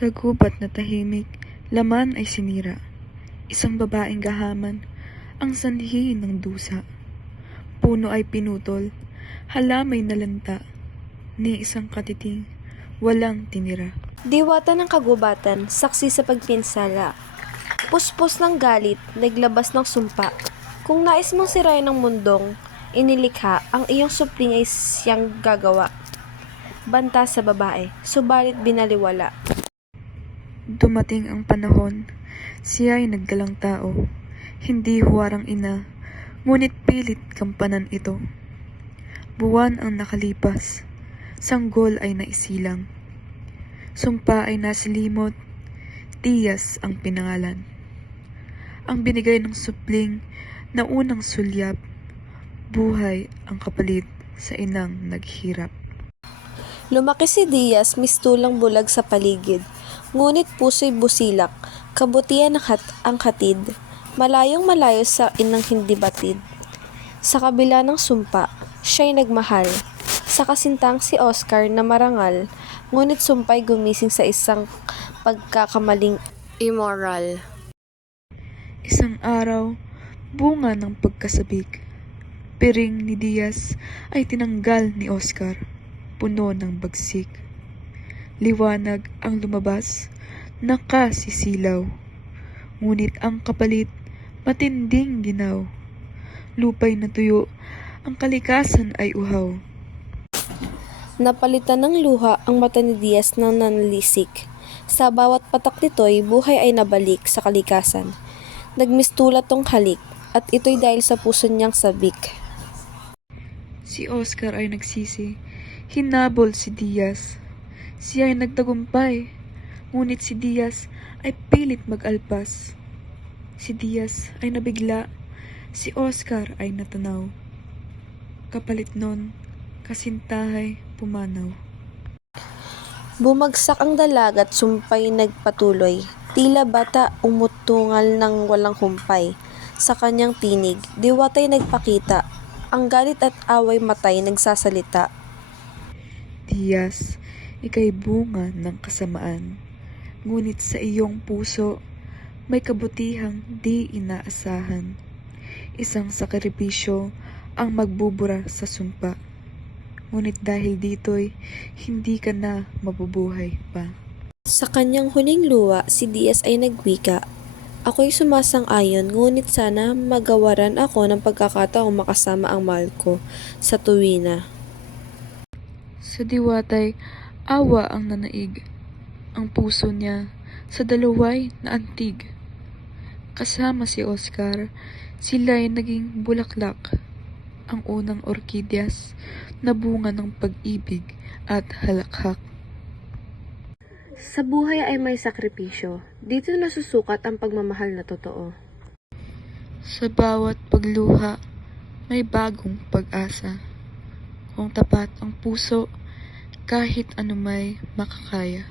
Sa gubat na tahimik, laman ay sinira. Isang babaeng gahaman, ang sanhi ng dusa. Puno ay pinutol, halamay nalanta, ni isang katiting, walang tinira. Diwata ng kagubatan, saksi sa pagpinsala. Puspos ng galit, naglabas ng sumpa. Kung nais mong sirayan ng mundong, inilikha, ang iyong supling ay siyang gagawa. Banta sa babae, subalit binaliwala. Dumating ang panahon, siya ay naggalang tao, hindi huwarang ina, ngunit pilit kampanan ito. Buwan ang nakalipas, sanggol ay naisilang. Sumpa ay nasilimot, tiyas ang pinangalan. Ang binigay ng supling na unang sulyap, buhay ang kapalit sa inang naghirap. Lumaki si Diaz, mistulang bulag sa paligid. Ngunit puso'y busilak, kabutihan ang, hat- ang hatid. Malayong malayo sa inang hindi batid. Sa kabila ng sumpa, siya'y nagmahal. Sa kasintang si Oscar na marangal, ngunit sumpay gumising sa isang pagkakamaling immoral. Isang araw, bunga ng pagkasabik. Piring ni Diaz ay tinanggal ni Oscar, puno ng bagsik. Liwanag ang lumabas, nakasisilaw. Ngunit ang kapalit, matinding ginaw. Lupay na tuyo, ang kalikasan ay uhaw. Napalitan ng luha ang mata ni Diaz ng nanlisik. Sa bawat patak nito'y buhay ay nabalik sa kalikasan. Nagmistula tong halik, at ito'y dahil sa puso niyang sabik. Si Oscar ay nagsisi, hinabol si Diaz. Siya ay nagtagumpay, ngunit si Diaz ay pilit mag-alpas. Si Diaz ay nabigla, si Oscar ay natanaw. Kapalit nun, kasintahay pumanaw. Bumagsak ang dalagat sumpay nagpatuloy. Tila bata umutungal ng walang humpay. Sa kanyang tinig, diwatay nagpakita. Ang galit at away matay nagsasalita. Diaz, ikay bunga ng kasamaan. Ngunit sa iyong puso, may kabutihang di inaasahan. Isang sakripisyo ang magbubura sa sumpa. Ngunit dahil dito'y hindi ka na mabubuhay pa. Sa kanyang huling luwa, si Diaz ay nagwika. Ako'y sumasang-ayon, ngunit sana magawaran ako ng pagkakataong makasama ang mahal ko sa tuwina. Sa diwatay, awa ang nanaig. Ang puso niya sa dalaway na antig. Kasama si Oscar, sila'y naging bulaklak. Ang unang orkidyas na bunga ng pag-ibig at halakhak. Sa buhay ay may sakripisyo. Dito nasusukat ang pagmamahal na totoo. Sa bawat pagluha, may bagong pag-asa. Kung tapat ang puso, kahit ano may makakaya.